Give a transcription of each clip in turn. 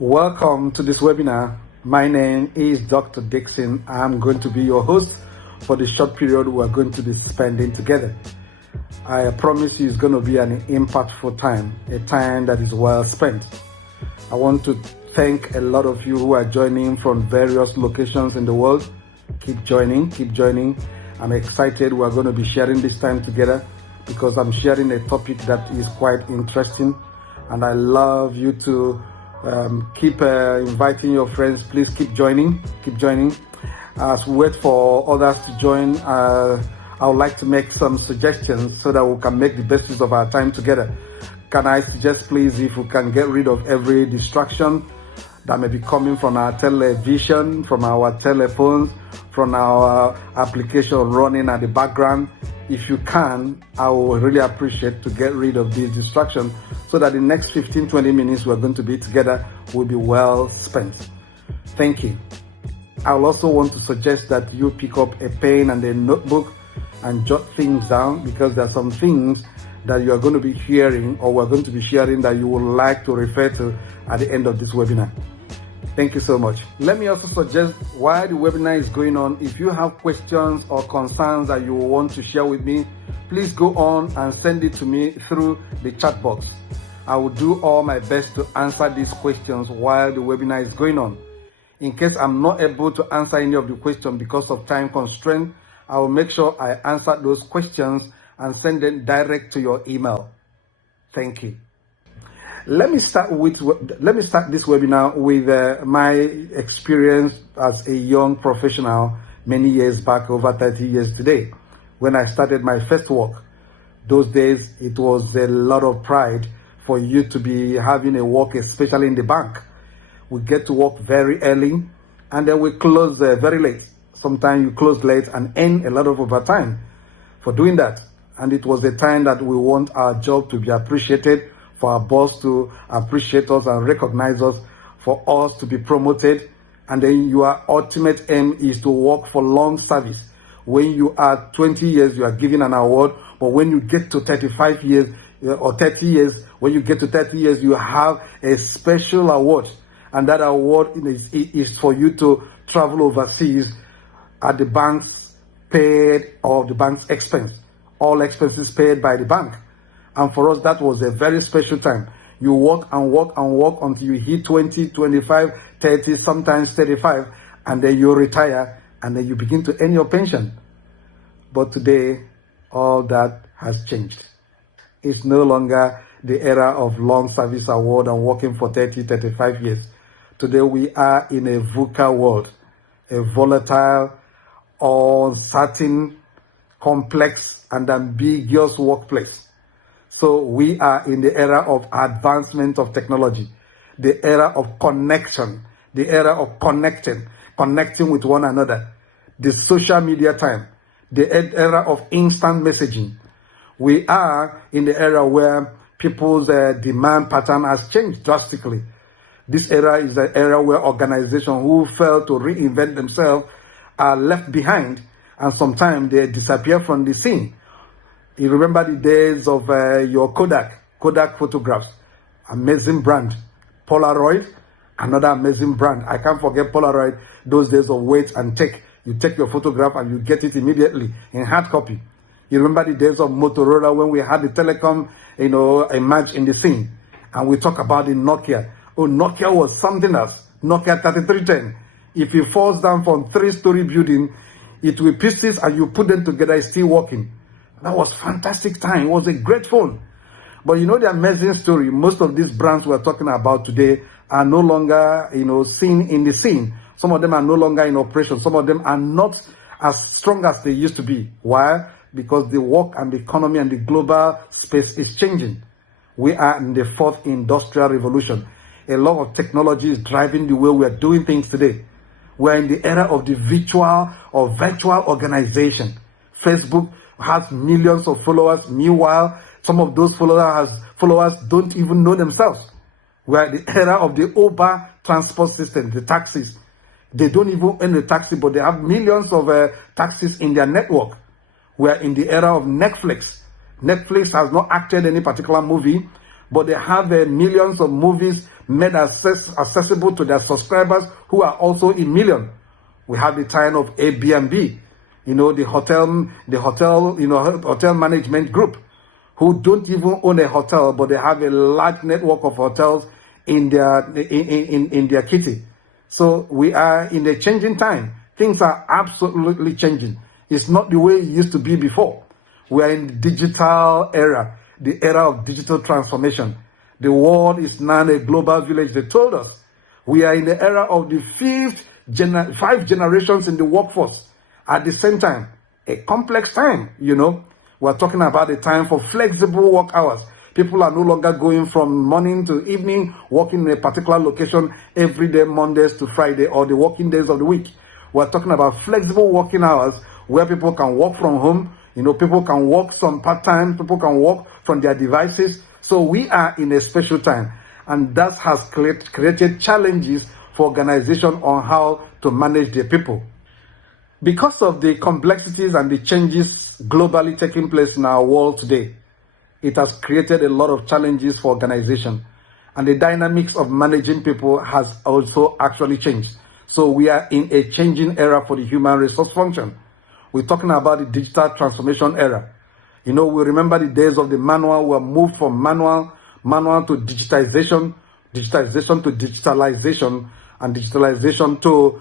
Welcome to this webinar. My name is Dr. Dixon. I'm going to be your host for the short period we're going to be spending together. I promise you it's going to be an impactful time, a time that is well spent. I want to thank a lot of you who are joining from various locations in the world. Keep joining, keep joining. I'm excited we're going to be sharing this time together because I'm sharing a topic that is quite interesting, and I love you to keep inviting your friends. Please keep joining. As we wait for others to join, I would like to make some suggestions so that we can make the best use of our time together. Can I suggest, please, if we can get rid of every distraction that may be coming from our television, from our telephones, from our application running at the background. If you can, I will really appreciate to get rid of these distractions so that the next 15-20 minutes we're going to be together will be well spent. Thank you. I will also want to suggest that you pick up a pen and a notebook and jot things down, because there are some things that you are going to be hearing or we're going to be sharing that you would like to refer to at the end of this webinar. Thank you so much. Let me also suggest while the webinar is going on, if you have questions or concerns that you want to share with me, please go on and send it to me through the chat box. I will do all my best to answer these questions while the webinar is going on. In case I'm not able to answer any of the questions because of time constraint, I will make sure I answer those questions and send them direct to your email. Thank you. Let me start this webinar with my experience as a young professional many years back, over 30 years today, when I started my first work. Those days, it was a lot of pride for you to be having a work, especially in the bank. We get to work very early, and then we close very late. Sometimes you close late and earn a lot of overtime for doing that. And it was a time that we want our job to be appreciated, for our boss to appreciate us and recognize us, for us to be promoted. And then your ultimate aim is to work for long service. When you are 20 years, you are given an award. But when you get to 35 years or 30 years, when you get to 30 years, you have a special award. And that award is for you to travel overseas at the bank's paid or the bank's expense. All expenses paid by the bank. And for us, that was a very special time. You work and work and work until you hit 20, 25, 30, sometimes 35, and then you retire, and then you begin to earn your pension. But today, all that has changed. It's no longer the era of long service award and working for 30, 35 years. Today, we are in a VUCA world, a volatile, uncertain, complex, and ambiguous workplace. So we are in the era of advancement of technology, the era of connection, the era of connecting with one another, the social media time, the era of instant messaging. We are in the era where people's demand pattern has changed drastically. This era is an era where organizations who fail to reinvent themselves are left behind, and sometimes they disappear from the scene. You remember the days of your Kodak photographs, amazing brand. Polaroid, another amazing brand. I can't forget Polaroid, those days of wait and take. You take your photograph and you get it immediately in hard copy. You remember the days of Motorola when we had the telecom, emerge in the scene. And we talk about the Nokia. Oh, Nokia was something else. Nokia 3310. If it falls down from 3-story building, it will pieces and you put them together, it's still working. That was fantastic time. It was a great phone. But the amazing story, most of these brands we're talking about today are no longer, seen in the scene. Some of them are no longer in operation. Some of them are not as strong as they used to be. Why? Because the work and the economy and the global space is changing. We are in the fourth industrial revolution. A lot of technology is driving the way we are doing things today. We're in the era of the virtual or virtual organization. Facebook has millions of followers. Meanwhile, some of those followers don't even know themselves. We're in the era of the Uber transport system, the taxis. They don't even own a taxi, but they have millions of taxis in their network. We're in the era of Netflix. Netflix has not acted any particular movie, but they have millions of movies made accessible to their subscribers who are also in millions. We have the time of Airbnb, the hotel management group, who don't even own a hotel, but they have a large network of hotels in their kitty. So we are in a changing time. Things are absolutely changing. It's not the way it used to be before. We are in the digital era, the era of digital transformation. The world is now a global village, they told us. We are in the era of the five generations in the workforce at the same time. A complex time, We're talking about a time for flexible work hours. People are no longer going from morning to evening, working in a particular location every day, Mondays to Friday, or the working days of the week. We're talking about flexible working hours where people can work from home. People can work some part-time, people can work from their devices. So we are in a special time, and that has created challenges for organizations on how to manage their people. Because of the complexities and the changes globally taking place in our world today, it has created a lot of challenges for organizations, and the dynamics of managing people has also actually changed. So we are in a changing era for the human resource function. We're talking about the digital transformation era. We remember the days of the manual. We moved from manual to digitization to digitalization, and digitalization to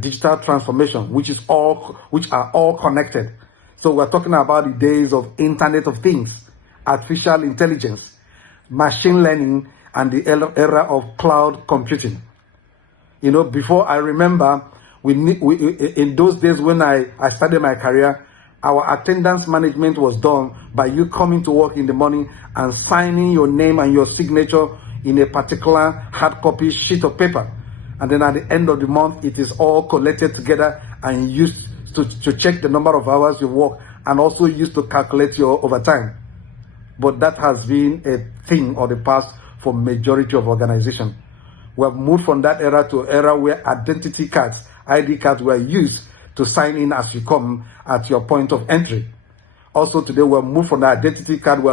digital transformation, which are all connected. So we're talking about the days of Internet of Things, artificial intelligence, machine learning, and the era of cloud computing. Before, I remember in those days when I started my career, our attendance management was done by you coming to work in the morning and signing your name and your signature in a particular hard copy sheet of paper. And then at the end of the month, it is all collected together and used to check the number of hours you work, and also used to calculate your overtime. But that has been a thing of the past for majority of organizations. We have moved from that era to an era where identity cards, ID cards, were used to sign in as you come at your point of entry. Also today, we have moved from the identity card. We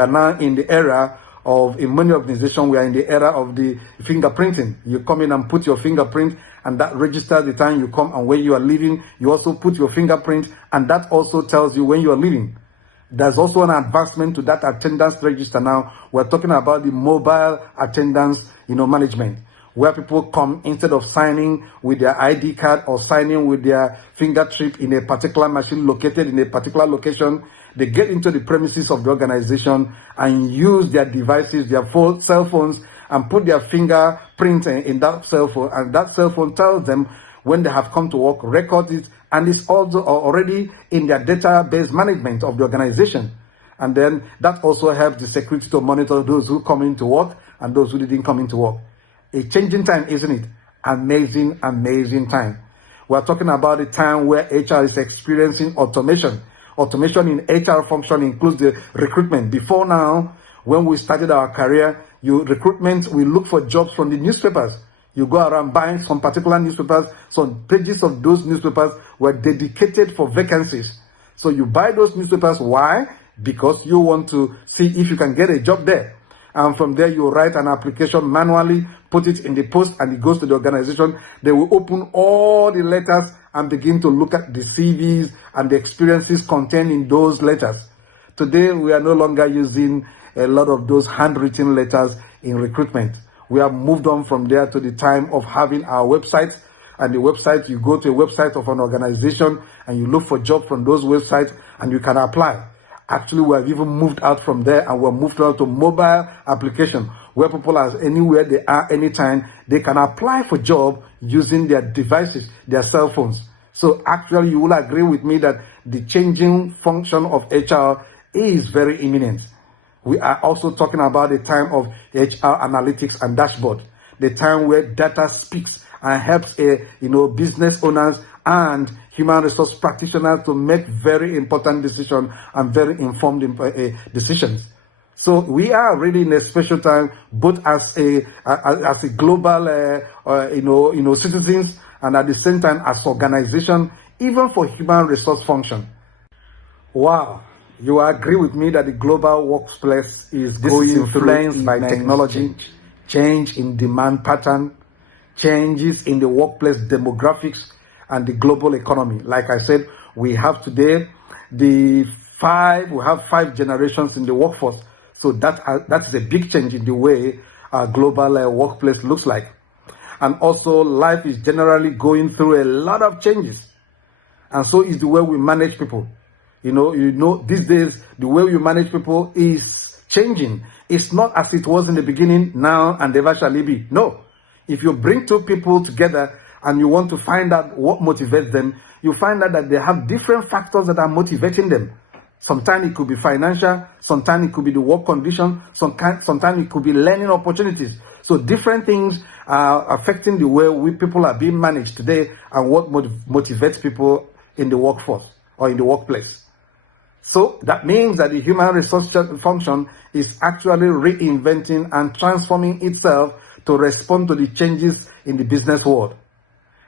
are now in the era of, in many organizations, we are in the era of the fingerprinting. You come in and put your fingerprint, and that registers the time you come, and when you are leaving, you also put your fingerprint, and that also tells you when you are leaving. There's also an advancement to that attendance register now. We're talking about the mobile attendance, management, where people come, instead of signing with their ID card or signing with their fingerprint in a particular machine located in a particular location, they get into the premises of the organization and use their devices, their cell phones, and put their fingerprint in that cell phone, and that cell phone tells them when they have come to work, record it, and it's also already in their database management of the organization. And then that also helps the security to monitor those who come into work and those who didn't come into work. A changing time, isn't it? Amazing, amazing time. We're talking about a time where HR is experiencing automation. Automation in HR function includes the recruitment. Before now, when we started our career, we look for jobs from the newspapers. You go around buying some particular newspapers. Some pages of those newspapers were dedicated for vacancies. So you buy those newspapers. Why? Because you want to see if you can get a job there. And from there, you write an application manually, put it in the post, and it goes to the organization. They will open all the letters and begin to look at the CVs and the experiences contained in those letters. Today, we are no longer using a lot of those handwritten letters in recruitment. We have moved on from there to the time of having our websites. And the website, you go to a website of an organization and you look for jobs from those websites and you can apply. Actually, we have even moved out from there, and we're moved out to mobile application, where people are anywhere they are, anytime, they can apply for job using their devices, their cell phones. So actually, you will agree with me that the changing function of HR is very imminent. We are also talking about the time of HR analytics and dashboard, the time where data speaks and helps business owners and human resource practitioners to make very important decisions and very informed decisions. So we are really in a special time, both as a global, citizens, and at the same time as organization, even for human resource function. Wow, You agree with me that the global workplace is going influenced by technology, change in demand pattern, changes in the workplace demographics, and the global economy. Like I said, we have today we have 5 generations in the workforce. So that is a big change in the way our global workplace looks like. And also, life is generally going through a lot of changes. And so is the way we manage people. You know, these days, the way we manage people is changing. It's not as it was in the beginning, now, and ever shall it be. No. If you bring 2 people together and you want to find out what motivates them, you find out that they have different factors that are motivating them. Sometimes it could be financial, sometimes it could be the work condition, sometimes it could be learning opportunities. So different things are affecting the way people are being managed today and what motivates people in the workforce or in the workplace. So that means that the human resource function is actually reinventing and transforming itself to respond to the changes in the business world.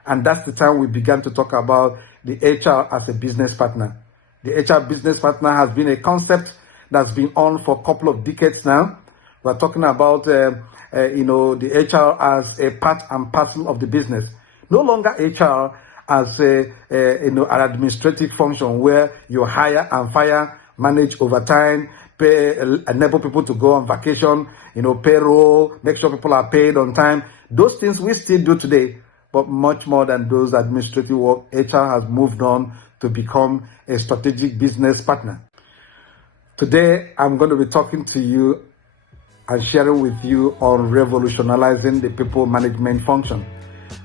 And that's the time we began to talk about the HR as a business partner. The HR business partner has been a concept that's been on for a couple of decades now. We're talking about the HR as a part and parcel of the business. No longer HR as an administrative function where you hire and fire, manage overtime, pay, enable people to go on vacation, payroll, make sure people are paid on time. Those things we still do today, but much more than those administrative work. HR has moved on to become a strategic business partner. Today, I'm going to be talking to you and sharing with you on revolutionizing the people management function,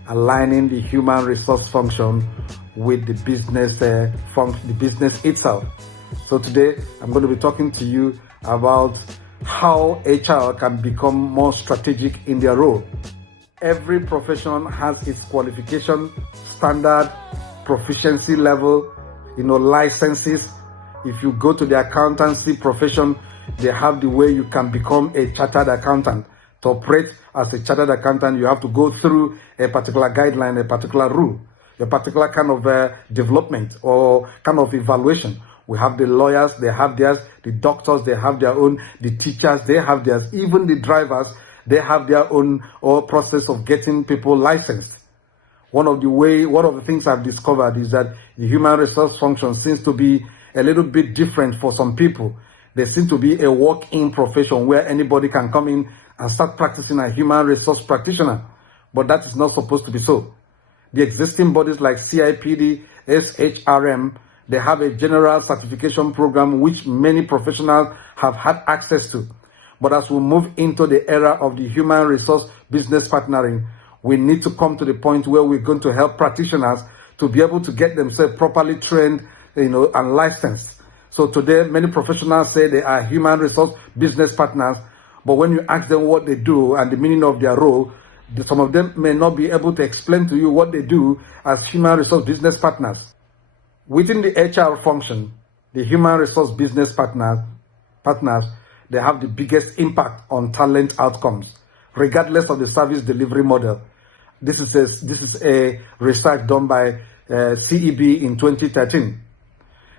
aligning the human resource function with the business the business itself. So today, I'm going to be talking to you about how HR can become more strategic in their role. Every profession has its qualification, standard, proficiency level, licenses. If you go to the accountancy profession, they have the way you can become a chartered accountant. To operate as a chartered accountant, you have to go through a particular guideline, a particular rule, a particular kind of development or kind of evaluation. We have the lawyers, they have theirs, the doctors, they have their own, the teachers, they have theirs, even the drivers, they have their own process of getting people licensed. One of the things I've discovered is that the human resource function seems to be a little bit different for some people. There seems to be a walk-in profession where anybody can come in and start practicing a human resource practitioner. But that is not supposed to be so. The existing bodies like CIPD, SHRM, they have a general certification program which many professionals have had access to. But as we move into the era of the human resource business partnering, we need to come to the point where we're going to help practitioners to be able to get themselves properly trained, and licensed. So today, many professionals say they are human resource business partners, but when you ask them what they do and the meaning of their role, some of them may not be able to explain to you what they do as human resource business partners. Within the HR function, the human resource business partners, they have the biggest impact on talent outcomes, regardless of the service delivery model. This is a research done by CEB in 2013.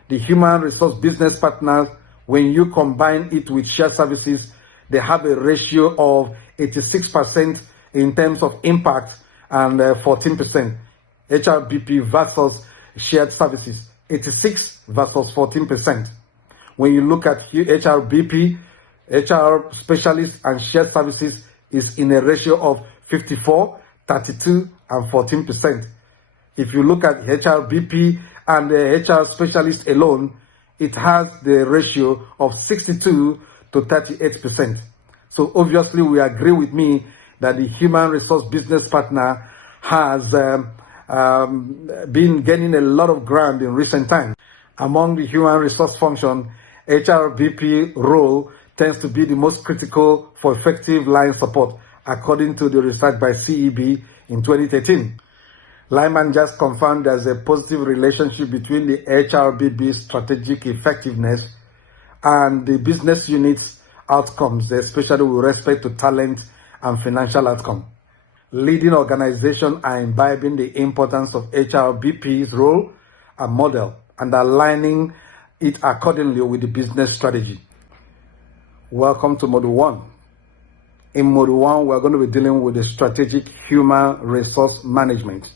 The human resource business partners, when you combine it with shared services, they have a ratio of 86% in terms of impact and 14%. HRBP versus shared services, 86 versus 14%. When you look at HRBP, HR specialists and shared services is in a ratio of 54, 32, and 14%. If you look at HRBP and the HR specialist alone, it has the ratio of 62 to 38%. So obviously we agree with me that the human resource business partner has been gaining a lot of ground in recent times. Among the human resource function, HRBP role tends to be the most critical for effective line support, according to the research by CEB in 2013. Lyman just confirmed there's a positive relationship between the HRBB strategic effectiveness and the business unit's outcomes, especially with respect to talent and financial outcome. Leading organizations are imbibing the importance of HRBP's role and model and aligning it accordingly with the business strategy. Welcome to Module 1. In Module 1, we're going to be dealing with the strategic human resource management.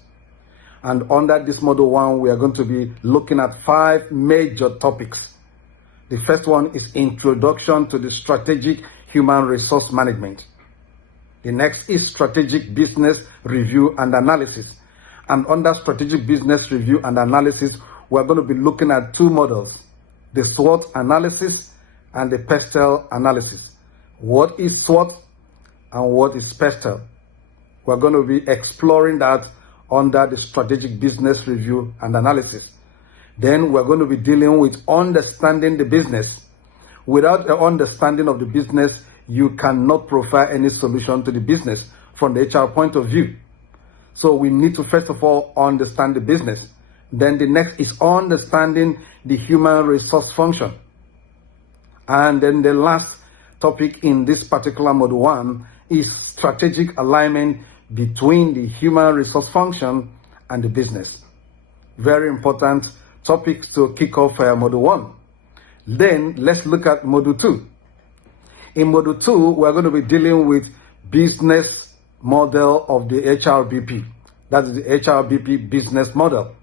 And under this Module 1, we are going to be looking at 5 major topics. The first one is Introduction to the Strategic Human Resource Management. The next is Strategic Business Review and Analysis. And under Strategic Business Review and Analysis, we're going to be looking at 2 models, the SWOT analysis and the PESTEL analysis. What is SWOT and what is PESTEL? We're going to be exploring that under the Strategic Business Review and Analysis. Then we're going to be dealing with understanding the business. Without an understanding of the business, you cannot provide any solution to the business from the HR point of view. So we need to first of all understand the business. Then the next is understanding the human resource function. And then the last topic in this particular Module 1 is strategic alignment between the human resource function and the business. Very important topics to kick off Module 1. Then let's look at Module 2. In Module 2, we're going to be dealing with business model of the HRBP. That is the HRBP business model.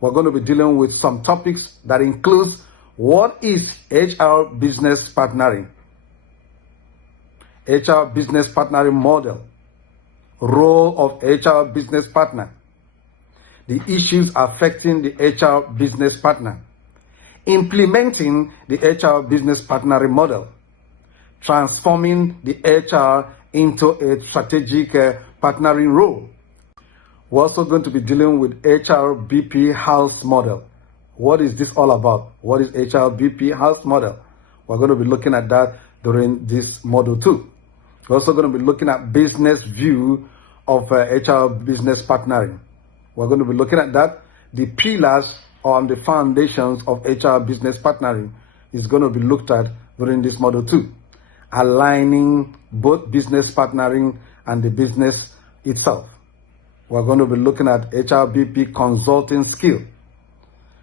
We're going to be dealing with some topics that includes what is HR business partnering, HR business partnering model, role of HR business partner, the issues affecting the HR business partner, implementing the HR business partnering model, transforming the HR into a strategic partnering role. We're also going to be dealing with HRBP house model. What is this all about? What is HRBP house model? We're going to be looking at that during this Module 2. We're also going to be looking at business view of HR business partnering. We're going to be looking at that. The pillars on the foundations of HR business partnering is going to be looked at during this Module 2. Aligning both business partnering and the business itself. We're going to be looking at HRBP consulting skill,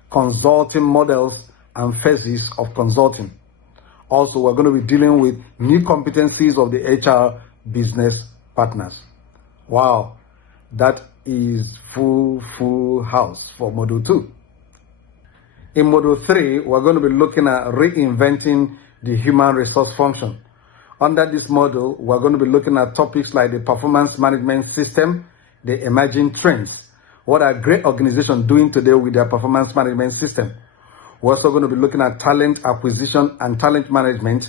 consulting models and phases of consulting. Also, we're going to be dealing with new competencies of the HR business partners. Wow, that is full house for Module 2. In Module 3, we're going to be looking at reinventing the human resource function. Under this module, we're going to be looking at topics like the performance management system, the emerging trends. What are great organizations doing today with their performance management system? We're also going to be looking at talent acquisition and talent management,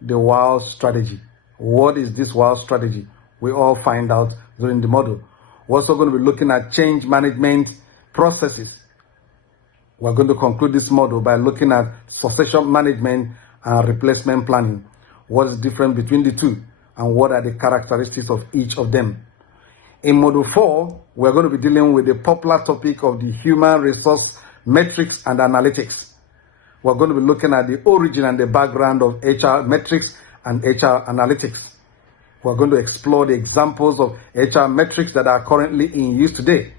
the WOW strategy. What is this WOW strategy? We all find out during the module. We're also going to be looking at change management processes. We're going to conclude this module by looking at succession management and replacement planning. What is different between the two and what are the characteristics of each of them? In Module 4, we're going to be dealing with the popular topic of the human resource metrics and analytics. We're going to be looking at the origin and the background of HR metrics and HR analytics. We're going to explore the examples of HR metrics that are currently in use today,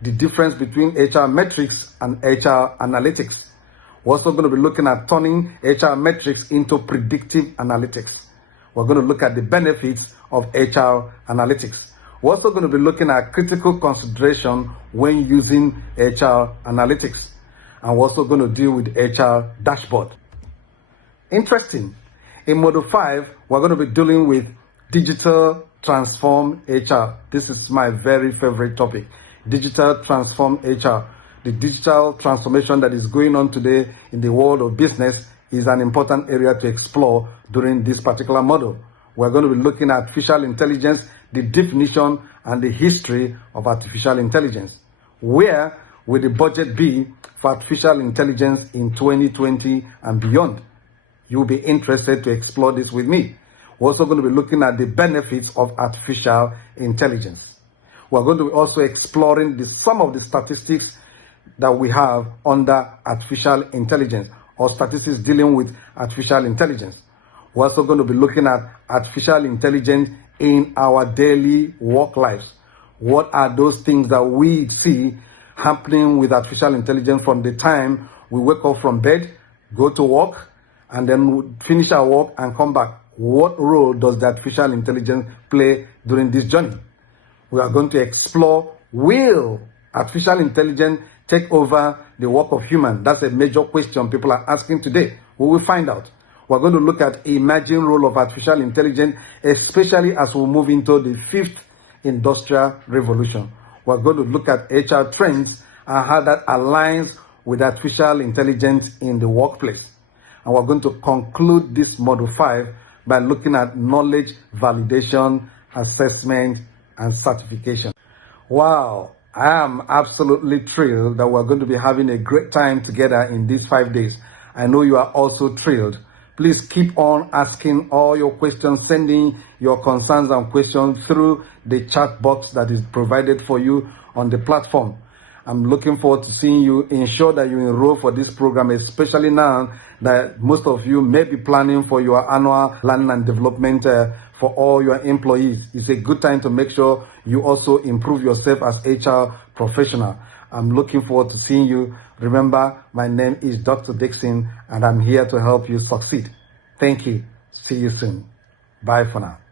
the difference between HR metrics and HR analytics. We're also going to be looking at turning HR metrics into predictive analytics. We're going to look at the benefits of HR analytics. We're also going to be looking at critical consideration when using HR analytics. And we're also going to deal with HR dashboard. Interesting. In Module 5, we're going to be dealing with digital transform HR. This is my very favorite topic. Digital transform HR. The digital transformation that is going on today in the world of business is an important area to explore during this particular module. We're going to be looking at artificial intelligence, the definition and the history of artificial intelligence. Where will the budget be for artificial intelligence in 2020 and beyond? You'll be interested to explore this with me. We're also going to be looking at the benefits of artificial intelligence. We're going to be also exploring some of the statistics that we have under artificial intelligence or statistics dealing with artificial intelligence. We're also going to be looking at artificial intelligence in our daily work lives. What are those things that we see happening with artificial intelligence from the time we wake up from bed go to work, and then finish our work and come back. What role does the artificial intelligence play during this journey? We are going to explore, will artificial intelligence take over the work of human? That's a major question people are asking today. We will find out. We're going to look at emerging role of artificial intelligence, especially as we move into the 5th industrial revolution. We're going to look at HR trends and how that aligns with artificial intelligence in the workplace. And we're going to conclude this module 5 by looking at knowledge validation, assessment, and certification. Wow, I am absolutely thrilled that we're going to be having a great time together in these 5 days. I know you are also thrilled. Please keep on asking all your questions, sending your concerns and questions through the chat box that is provided for you on the platform. I'm looking forward to seeing you. Ensure that you enroll for this program, especially now that most of you may be planning for your annual learning and development for all your employees. It's a good time to make sure you also improve yourself as HR professional. I'm looking forward to seeing you. Remember, my name is Dr. Dixon, and I'm here to help you succeed. Thank you. See you soon. Bye for now.